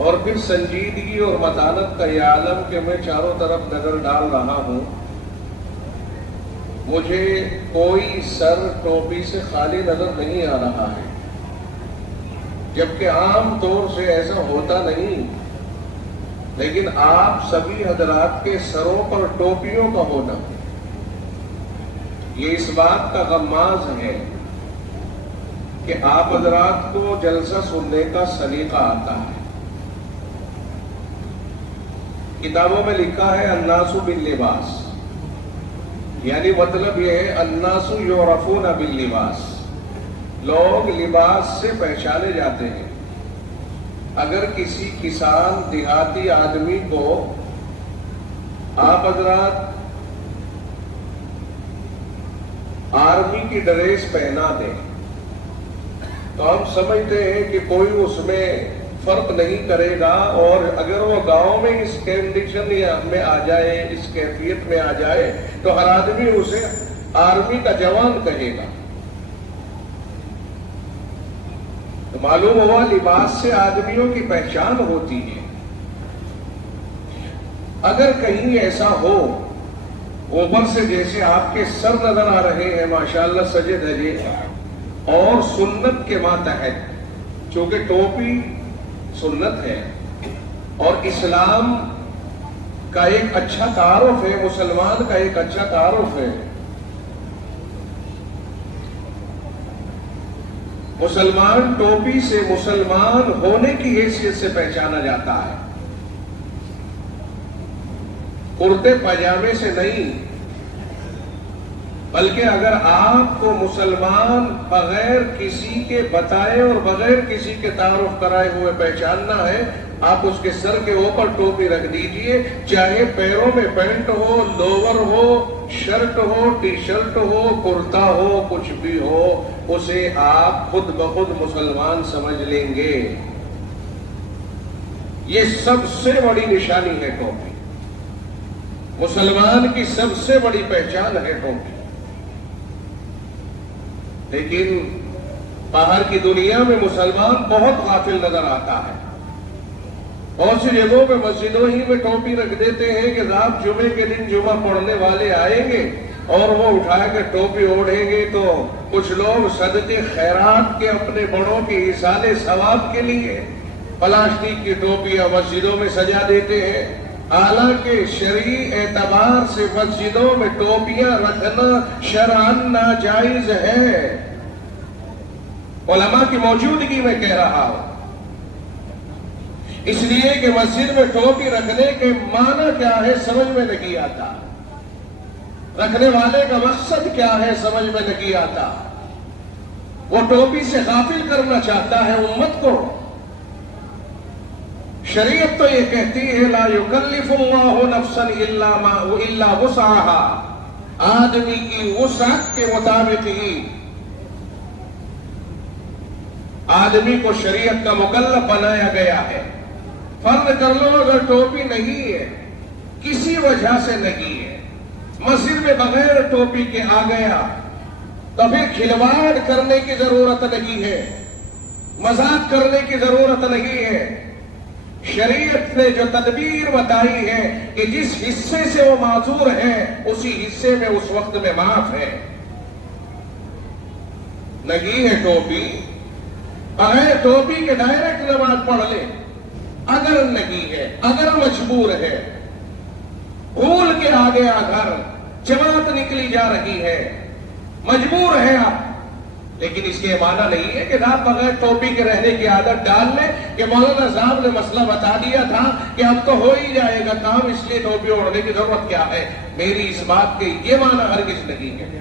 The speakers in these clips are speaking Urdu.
اور پھر سنجیدگی اور متانت کا یہ عالم کہ میں چاروں طرف نظر ڈال رہا ہوں، مجھے کوئی سر ٹوپی سے خالی نظر نہیں آ رہا ہے، جبکہ عام طور سے ایسا ہوتا نہیں، لیکن آپ سبھی حضرات کے سروں پر ٹوپیوں کا ہونا یہ اس بات کا غماز ہے کہ آپ حضرات کو جلسہ سننے کا سلیقہ آتا ہے۔ کتابوں میں لکھا ہے الناس باللباس، یعنی مطلب یہ ہے الناس یعرفون باللباس، لوگ لباس سے پہچانے جاتے ہیں۔ اگر کسی کسان دیہاتی آدمی کو آپ حضرات آرمی کی ڈریس پہنا دیں تو ہم سمجھتے ہیں کہ کوئی اس میں فرق نہیں کرے گا، اور اگر وہ گاؤں میں اس کنڈیشن میں آ جائے، اس کیفیت میں آ جائے تو ہر آدمی اسے آرمی کا جوان کہے گا۔ تو معلوم ہوا لباس سے آدمیوں کی پہچان ہوتی ہے۔ اگر کہیں ایسا ہو اوپر سے جیسے آپ کے سر نظر آ رہے ہیں ماشاءاللہ سجے دھجے، اور سنت کے ماتحت، چونکہ ٹوپی سنت ہے اور اسلام کا ایک اچھا تعارف ہے، مسلمان کا ایک اچھا تعارف ہے۔ مسلمان ٹوپی سے مسلمان ہونے کی حیثیت سے پہچانا جاتا ہے، کرتے پاجامے سے نہیں، بلکہ اگر آپ کو مسلمان بغیر کسی کے بتائے اور بغیر کسی کے تعارف کرائے ہوئے پہچاننا ہے، آپ اس کے سر کے اوپر ٹوپی رکھ دیجئے، چاہے پیروں میں پینٹ ہو، لوور ہو، شرٹ ہو، ٹی شرٹ ہو، کرتا ہو، کچھ بھی ہو، اسے آپ خود بخود مسلمان سمجھ لیں گے۔ یہ سب سے بڑی نشانی ہے ٹوپی، مسلمان کی سب سے بڑی پہچان ہے ٹوپی۔ لیکن باہر کی دنیا میں مسلمان بہت غافل نظر آتا ہے۔ بہت سی جگہوں پہ مسجدوں ہی میں ٹوپی رکھ دیتے ہیں کہ رات جمعے کے دن جمعہ پڑھنے والے آئیں گے اور وہ اٹھا کے ٹوپی اوڑھیں گے، تو کچھ لوگ صدقے خیرات کے اپنے بڑوں کے ایصال ثواب کے لیے پلاسٹک کی ٹوپیاں مسجدوں میں سجا دیتے ہیں۔ حالانکہ شرعی اعتبار سے مسجدوں میں ٹوپیاں رکھنا شرعاً ناجائز ہے، علماء کی موجودگی میں کہہ رہا ہوں، اس لیے کہ مسجد میں ٹوپی رکھنے کے معنی کیا ہے سمجھ میں نہیں آتا، رکھنے والے کا مقصد کیا ہے سمجھ میں نہیں آتا۔ وہ ٹوپی سے غافل کرنا چاہتا ہے امت کو۔ شریعت تو یہ کہتی ہے لا یکلف اللہ نفسا الا وسعها، آدمی کی وسعت کے مطابق ہی آدمی کو شریعت کا مکلف بنایا گیا ہے۔ فرض کر لو اگر ٹوپی نہیں ہے، کسی وجہ سے نہیں ہے، مسجد میں بغیر ٹوپی کے آ گیا، تو پھر کھلواڑ کرنے کی ضرورت نہیں ہے، مذاق کرنے کی ضرورت نہیں ہے۔ شریعت نے جو تدبیر بتائی ہے کہ جس حصے سے وہ معذور ہے اسی حصے میں اس وقت میں معاف ہے۔ لگی ہے ٹوپی، بغیر ٹوپی کے ڈائریکٹ نماز پڑھ لے، اگر نہیں ہے، اگر مجبور ہے، بھول کے آ گیا گھر، جماعت نکلی جا رہی ہے، مجبور ہے آپ، لیکن اس کے معنی نہیں ہے کہ آپ بغیر ٹوپی کے رہنے کی عادت ڈال لیں کہ مولانا صاحب نے مسئلہ بتا دیا تھا کہ اب تو ہو ہی جائے گا کام، اس لیے ٹوپی اوڑھنے کی ضرورت کیا ہے۔ میری اس بات کے یہ معنی ہرگز نہیں ہے۔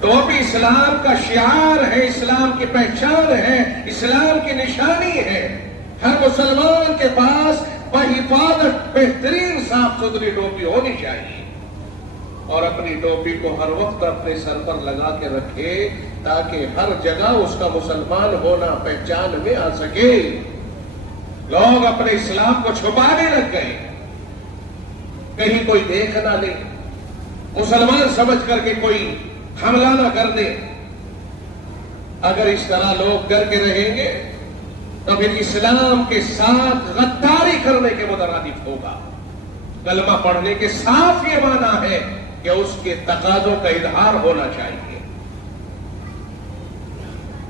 ٹوپی اسلام کا شعار ہے، اسلام کی پہچان ہے، اسلام کی نشانی ہے۔ ہر مسلمان کے پاس بحفاظت بہترین صاف ستھری ٹوپی ہونی چاہیے، اور اپنی ٹوپی کو ہر وقت اپنے سر پر لگا کے رکھے تاکہ ہر جگہ اس کا مسلمان ہونا پہچان میں آ سکے۔ لوگ اپنے اسلام کو چھپانے لگ گئے، کہیں کوئی دیکھ نہ لے، مسلمان سمجھ کر کے کوئی حملہ نہ کر دے۔ اگر اس طرح لوگ کر کے رہیں گے تو پھر اسلام کے ساتھ غداری کرنے کے مترادف ہوگا۔ کلمہ پڑھنے کے صاف یہ معنی ہے کہ اس کے تقاضوں کا اظہار ہونا چاہیے۔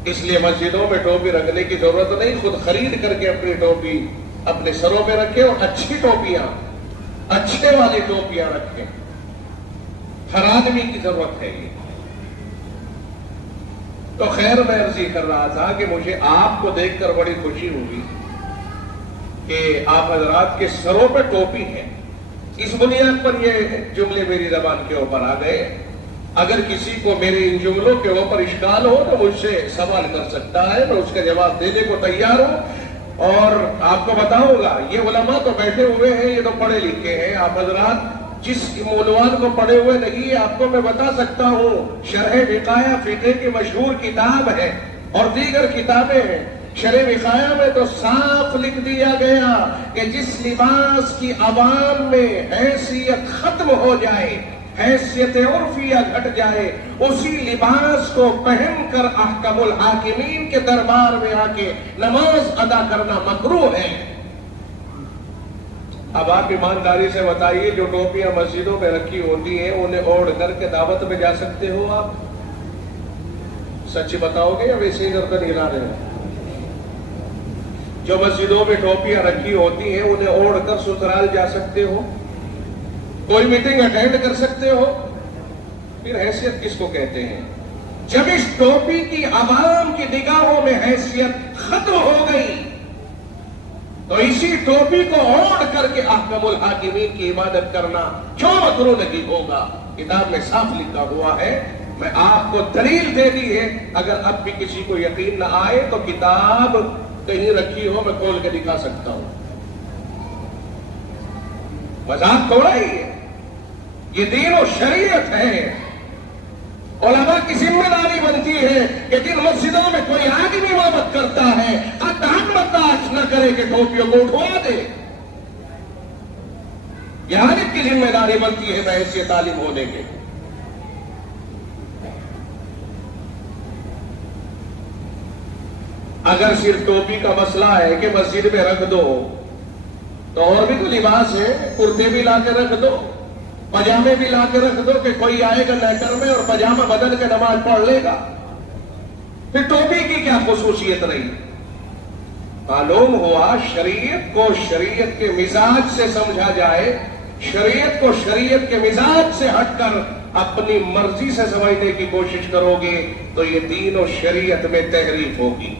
اس لیے مسجدوں میں ٹوپی رکھنے کی ضرورت نہیں، خود خرید کر کے اپنی ٹوپی اپنے سروں پہ رکھیں اور اچھی ٹوپیاں، اچھے والی ٹوپیاں رکھیں۔ ہر آدمی کی ضرورت ہے یہ۔ تو خیر میں عرض کر رہا تھا کہ مجھے آپ کو دیکھ کر بڑی خوشی ہوئی کہ آپ حضرات کے سروں پہ ٹوپی ہے۔ اس بنیاد پر یہ جملے میری زبان کے اوپر آ گئے۔ اگر کسی کو میرے ان جملوں کے اوپر اشکال ہو تو مجھ سے سوال کر سکتا ہے، میں اس کا جواب دینے کو تیار ہوں۔ اور آپ کو بتاؤں گا، یہ علماء تو بیٹھے ہوئے ہیں، یہ تو پڑھے لکھے ہیں۔ آپ حضرات جس عنوان کو پڑھے ہوئے نہیں، آپ کو میں بتا سکتا ہوں، شرح وقایہ فقہ کی مشہور کتاب ہے اور دیگر کتابیں ہیں۔ شرح وقایہ میں تو صاف لکھ دیا گیا کہ جس لباس کی عوام میں حیثیت ختم ہو جائے، حیثیت عرفیہ گھٹ جائے، اسی لباس کو پہن کر احکم الحاکمین کے دربار میں آ کے نماز ادا کرنا مکروہ ہے۔ اب آپ ایمانداری سے بتائیے، جو ٹوپیاں مسجدوں میں رکھی ہوتی ہیں انہیں اوڑھ کر کے دعوت میں جا سکتے ہو آپ؟ سچ بتاؤ گے یا ویسے ہی گردن ہلا رہے ہو؟ جو مسجدوں میں ٹوپیاں رکھی ہوتی ہیں انہیں اوڑھ کر سسرال جا سکتے ہو؟ کوئی میٹنگ اٹینڈ کر سکتے ہو؟ پھر حیثیت کس کو کہتے ہیں؟ جب اس ٹوپی کی عوام کی نگاہوں میں حیثیت ختم ہو گئی تو اسی ٹوپی کو اوڑھ کر کے احکم الحاکمین کی عبادت کرنا کیوں مکروہ نہیں ہوگا؟ کتاب میں صاف لکھا ہوا ہے۔ میں آپ کو دلیل دے دی ہے، اگر اب بھی کسی کو یقین نہ آئے تو کتاب کہیں رکھی ہو، میں کھول کے دکھا سکتا ہوں۔ مذاق تھوڑا ہی ہے، یہ دین و شریعت ہے۔ علماء کی ذمہ داری بنتی ہے کہ جن مسجدوں میں کوئی آدمی امامت کرتا ہے قطعاً برداشت نہ کرے کہ ٹوپیوں کو اٹھوا دے۔ یہ عالم کی ذمہ داری بنتی ہے بحیثیت عالم ہونے کے۔ اگر صرف ٹوپی کا مسئلہ ہے کہ مسجد میں رکھ دو تو اور بھی تو لباس ہے، کرتے بھی لا کے رکھ دو، پجامے بھی لا کے رکھ دو کہ کوئی آئے گا لیٹر میں اور پجامہ بدل کے نماز پڑھ لے گا۔ پھر ٹوپی کی کیا خصوصیت رہی؟ معلوم ہوا شریعت کو شریعت کے مزاج سے سمجھا جائے، شریعت کو شریعت کے مزاج سے ہٹ کر اپنی مرضی سے سمجھنے کی کوشش کرو گے تو یہ دین و شریعت میں تحریف ہوگی۔